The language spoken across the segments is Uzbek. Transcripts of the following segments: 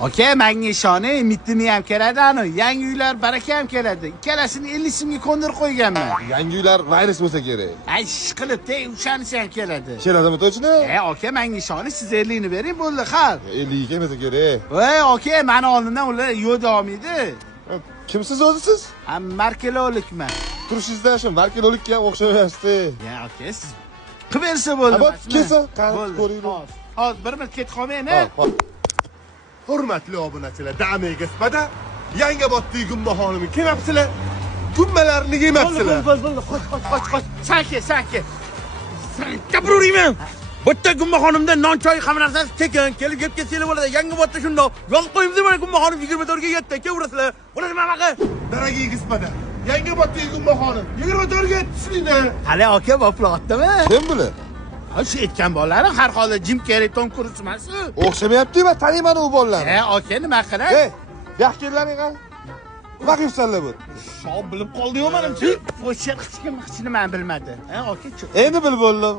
Aka, menga ishoning, mitimi ham keladi, yangi uylar baraka ham keladi. Ikkalasini 50 so'mga ko'ndirib qo'yganman. Yangi uylar virus bo'lsa kerak. Ay, ish qilib, o'shanisi ham keladi. Keladimi to'chni? Aka, menga ishoning, siz 50 ni bering, bo'ldi, xal. 50 ga kelmasa kerak. Voy, aka, meni oldimdan ular yo'da olmaydi. Kimsiz o'zi siz? Markelolikman. Turishingizda shu markelolikka ham o'xshamayapsiz. Aka, siz qilib bersa bo'ldi. Bo'p, kelsa, qani ko'ringlar. Hozir bir minut ketib qolmayman. Hurmatli obunachilar, dame господа, Yangiobodda Gumbaxonimga kelmabsizlar. Gumbalarni yemabsizlar. Bo'ldi, qoch. Sanki. Gapiravermayman. Bitta Gumbaxonimda non choy hamma narsasi tekin, kelib yeb ketsanglar bo'ladi. Yangiobodda shundoq. Yozib qo'yamiz mana Gumbaxonim 24 ga yetdi. Kelaverasizlar. Bo'ladi manaqa. Дорогие господа, Yangiobodda Gumbaxonim 24 ga yetishinglar. Hali aka boplatdimi? Kim bular? Shu aytgan bolalar har holda Jim Carrey Tom Cruise emas-ku. O'xshamayapti-ku, men taniyman u bolalarni. Aka, nima qilay? Yaxshilaring qani? Nima qilibsanlar bu? Shoh bilib qoldi-yu menimcha. O'sha hechkim men bilmadi. Aka, Endi bilib bo'ldim.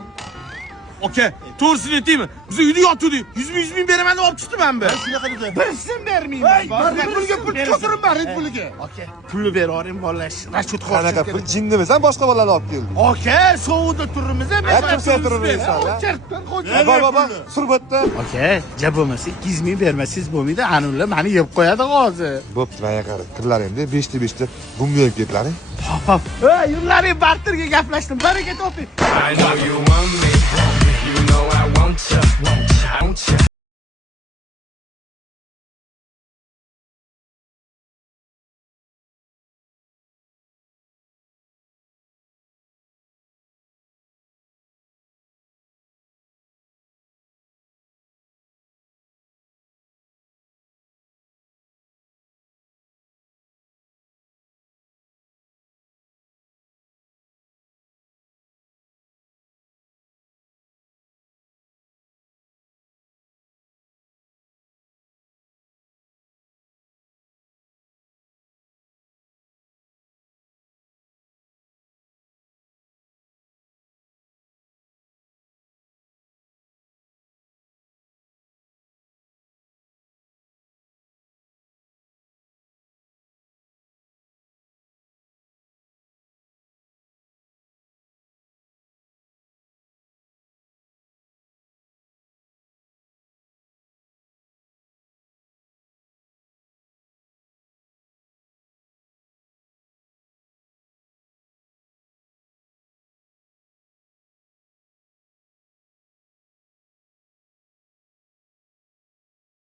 Aka, to'g'risini aytaymi? Biz uyda yotdik. 100 ming beraman deb olib chiqdim men. Shunaqa desa. bir so'm bermayman. Red Bullga pul chiqarim, Red Bullga. Aka, pulni beravering bolalar. Rashid Qanaqa pul jinnimisan, boshqa bolalarni olib kelding. Aka, sovda turimiz, Kimsa turmaysan. Baba, surbotda. Aka, jab bo'lmasa 200 ming bermasangiz bo'lmaydi. Anullar meni yeb qo'yadi hozir. Bo'pti, menga qara. Kirlaringda 5 ta 5 ta gumga yeb ketlaring. Hop. Yurlaring barterga gaplashdim. Baraka toping. I know you want me. You know I want you.